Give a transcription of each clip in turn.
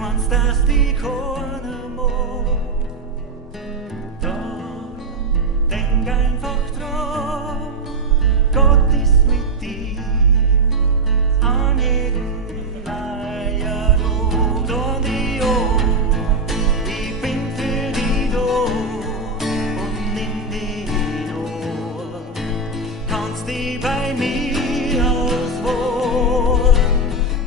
meinst, dass die Korne mo. Doch denk einfach dran, Gott ist mit dir an jedem Leier und ich bin für dich da und nimm dich nur. Kannst dich bei mir auswohnen,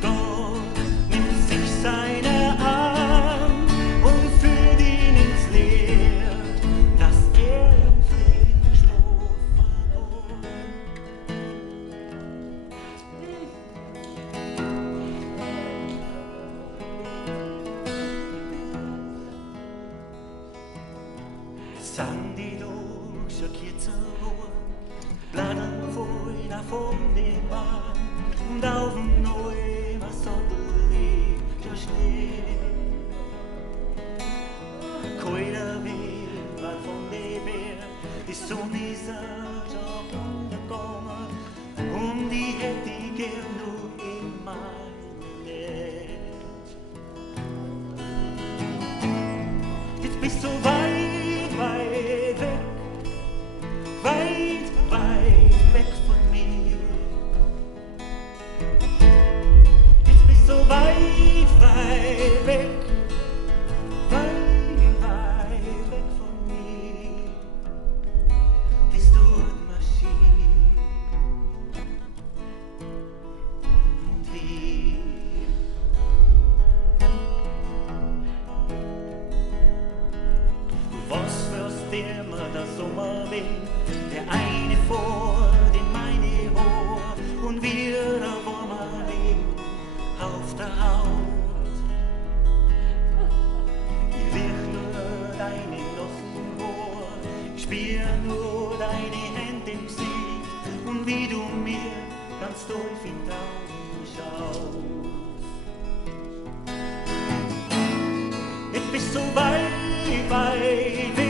Gott nimmt sich seine Arm und führt ihn ins Leer, dass er im Frieden schlafen kann. Sang die doch schockiert zur Ruhe, bladern vor nach vorn den Bahn und auf dem neuen Sattel liegt der Schnee. Keiner will was von dem Meer, die Sonne ist schon untergegangen und die hätte ich gern nur in meinem Netz. Jetzt bist du so weit, weit weg, weit, weit weg von mir. Jetzt bist du so weit, weit weg, weit, weit weg von mir. Das tut mir schief und weh. Was wirst immer der Sommer will, der eine vor, den meine Ohr und wir da wo man lebt auf der Haut. Ich riech nur deine nassen Ohr, ich spür nur deine Hände im Gesicht und wie du mir ganz tief in die Augen schaust. Jetzt bist du so weit, weit weg.